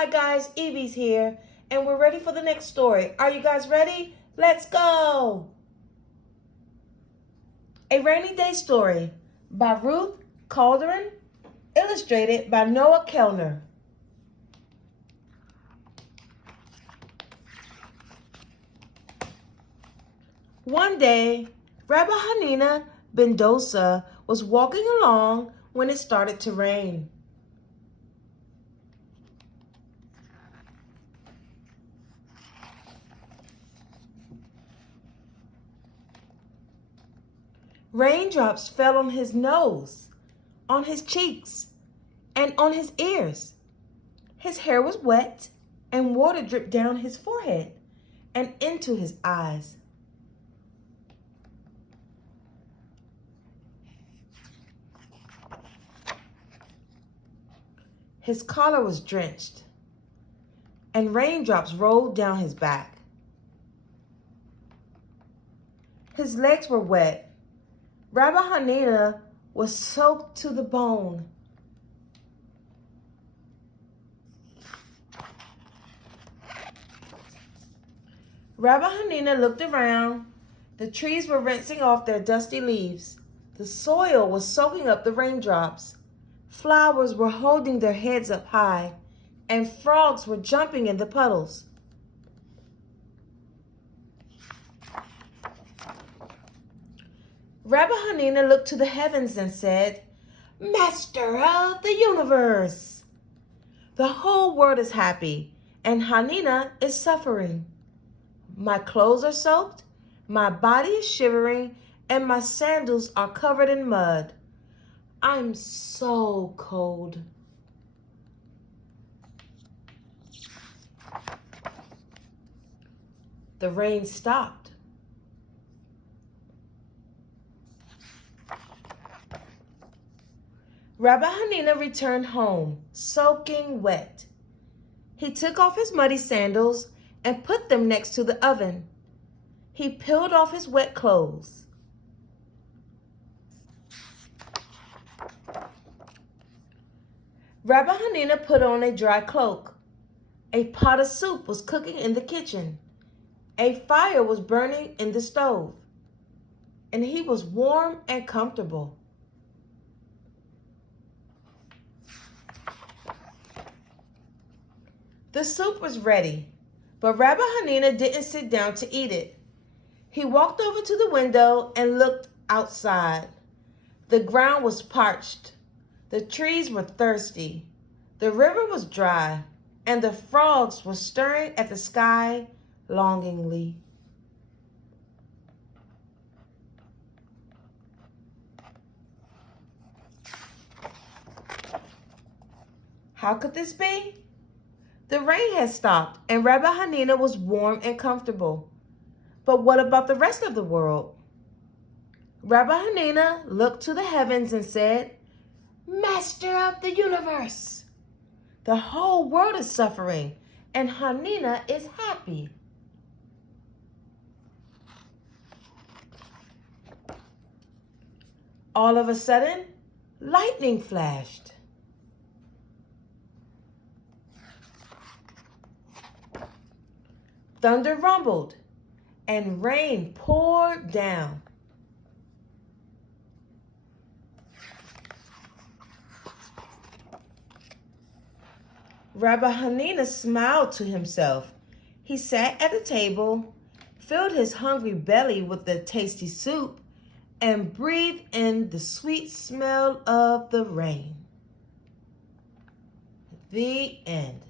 Hi guys, Evie's here, and we're ready for the next story. Are you guys ready? Let's go! A Rainy Day Story by Ruth, Calderon, illustrated by Noah Kellner. One day, Rabbi Hanina ben Dosa was walking along when it started to rain. Raindrops fell on his nose, on his cheeks, and on his ears. His hair was wet, and water dripped down his forehead and into his eyes. His collar was drenched, and raindrops rolled down his back. His legs were wet. Rabbi Hanina was soaked to the bone. Rabbi Hanina looked around. The trees were rinsing off their dusty leaves. The soil was soaking up the raindrops. Flowers were holding their heads up high, and frogs were jumping in the puddles. Rabbi Hanina looked to the heavens and said, "Master of the universe! The whole world is happy, and Hanina is suffering. My clothes are soaked, my body is shivering, and my sandals are covered in mud. I'm so cold." The rain stopped. Rabbi Hanina returned home, soaking wet. He took off his muddy sandals and put them next to the oven. He peeled off his wet clothes. Rabbi Hanina put on a dry cloak. A pot of soup was cooking in the kitchen. A fire was burning in the stove, and he was warm and comfortable. The soup was ready, but Rabbi Hanina didn't sit down to eat it. He walked over to the window and looked outside. The ground was parched. The trees were thirsty. The river was dry, and the frogs were staring at the sky longingly. How could this be? The rain had stopped, and Rabbi Hanina was warm and comfortable. But what about the rest of the world? Rabbi Hanina looked to the heavens and said, "Master of the universe! The whole world is suffering, and Hanina is happy." All of a sudden, lightning flashed. Thunder rumbled, and rain poured down. Rabbi Hanina smiled to himself. He sat at the table, filled his hungry belly with the tasty soup, and breathed in the sweet smell of the rain. The end.